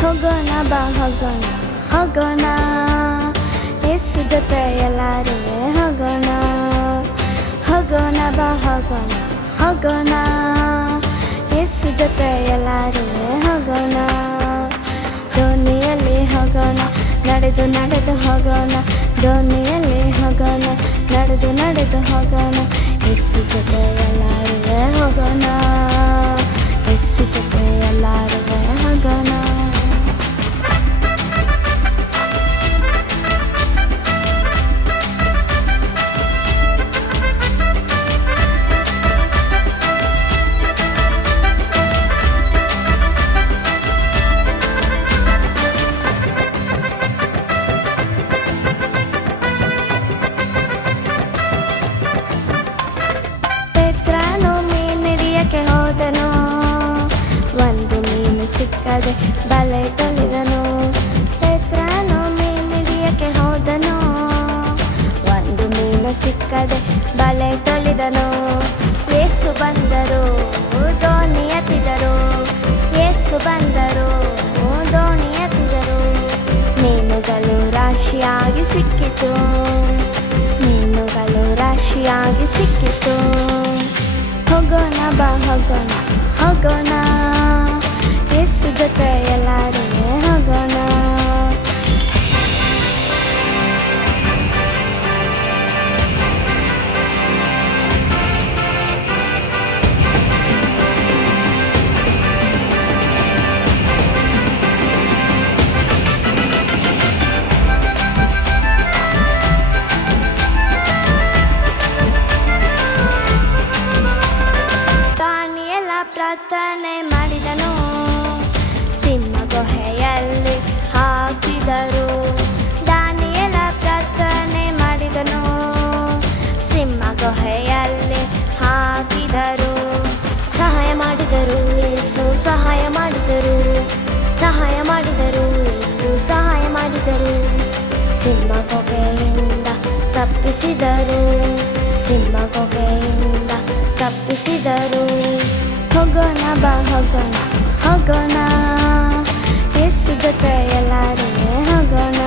ಹೋಗೋಣ ಬಾ ಹೋಗೋಣ ಹೋಗೋಣ ಯೇಸು ಜೊತೆ ಎಲ್ಲರೂ ಹೋಗೋಣ ಹೋಗೋಣ ಬಾ ಹೋಗೋಣ ಹೋಗೋಣ ಯೇಸು ಜೊತೆ ಎಲ್ಲರೂ ಹೋಗೋಣ ದೋಣಿಯಲ್ಲಿ ಹೋಗೋಣ ನಡೆದು ನಡೆದು ಹೋಗೋಣ ದೋಣಿಯಲ್ಲಿ ಹೋಗೋಣ ನಡೆದು ನಡೆದು ಹೋಗೋಣ ಯೇಸು ಜೊತೆ ಎಲ್ಲರೂ ಹೋಗೋಣ ಯೇಸು ಜೊತೆ ಎಲ್ಲರೂ ಹೋಗೋಣ ಹೋದನು ಒಂದು ಮೀನು ಸಿಕ್ಕದೆ ಬಲೆ ತೊಳೆದನು ಪೇತ್ರನು ಮೀನಿಡಿಯಕ್ಕೆ ಹೋದನು ಒಂದು ಮೀನು ಸಿಕ್ಕದೆ ಬಲೆ ತೊಳೆದನು ಯೇಸು ಬಂದರು ದೋಣಿ ಎತ್ತಿದರು ಯೇಸು ಬಂದರು ದೋಣಿ ಎತ್ತಿದರು ಮೀನುಗಳು ರಾಶಿಯಾಗಿ ಸಿಕ್ಕಿತು ಮೀನುಗಳು ರಾಶಿಯಾಗಿ ಸಿಕ್ಕಿತು ಹೋಗೋಣ ಬಾ ಹೋಗೋಣ ಹೋಗೋಣ ಯೇಸು ಜೊತೆ ಎಲ್ಲರೂ ಹೋಗೋಣ ಪ್ರಾರ್ಥನೆ ಮಾಡಿದನು ಸಿಂಹ ಗುಹೆಯಲ್ಲಿ ಹಾಕಿದರು ದಾನಿಯೇಲ ಪ್ರಾರ್ಥನೆ ಮಾಡಿದನು ಸಿಂಹ ಗುಹೆಯಲ್ಲಿ ಹಾಕಿದರು ಸಹಾಯ ಮಾಡಿದರು ಯೇಸು ಸಹಾಯ ಮಾಡಿದರು ಸಹಾಯ ಮಾಡಿದರು ಯೇಸು ಸಹಾಯ ಮಾಡಿದರು ಸಿಂಹ ಗುಹೆಯಿಂದ ತಪ್ಪಿಸಿದರು ಸಿಂಹ ಗುಹೆಯಿಂದ ತಪ್ಪಿಸಿದರು ಹೋಗೋಣ ಬಾ ಹೋಗೋಣ ಹೋಗೋಣ ಯೇಸು ಜೊತೆ ಎಲ್ಲರೂ ಹೋಗೋಣ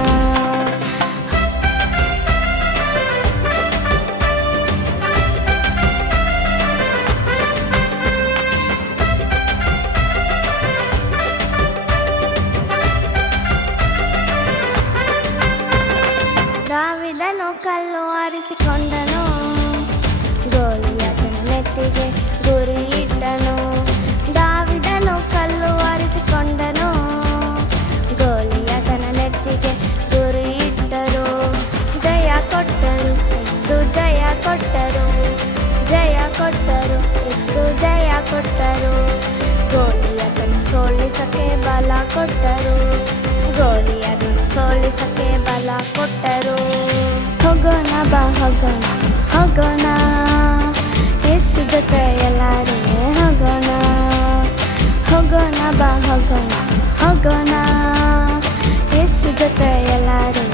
ದಾವೀದನು ಕಲ್ಲು ಆರಿಸಿಕೊಂಡನು ಗೋಲಿಯಾತನ ನೆತ್ತಿಗೆ ಗುರಿ ಇಟ್ಟನು ದಾವೀದನು ಕಲ್ಲು ಆರಿಸಿಕೊಂಡನು ಗೋಲಿಯಾತನ ನೆತ್ತಿಗೆ ಗುರಿ ಇಟ್ಟರು ಜಯ ಕೊಟ್ಟರು ಯೇಸು ಜಯ ಕೊಟ್ಟರು ಜಯ ಕೊಟ್ಟರು ಯೇಸು ಜಯ ಕೊಟ್ಟರು ಗೋಲಿಯಾತನ ಸೋಲಿಸಕ್ಕೆ ಬಲ ಕೊಟ್ಟರು ಗೋಲಿಯಾತನ ಸೋಲಿಸಕ್ಕೆ ಬಲ ಕೊಟ್ಟರು ಹೋಗೋಣ ಬಾ ಹೋಗೋಣ ಹೋಗೋಣ ಯೇಸು ಜೊತೆ ಎಲ್ಲರೂ ಹೋಗೋಣ ಹೋಗೋಣ ಬಾ ಹೋಗೋಣ ಹೋಗೋಣ ಯೇಸು ಜೊತೆ ಎಲ್ಲರೂ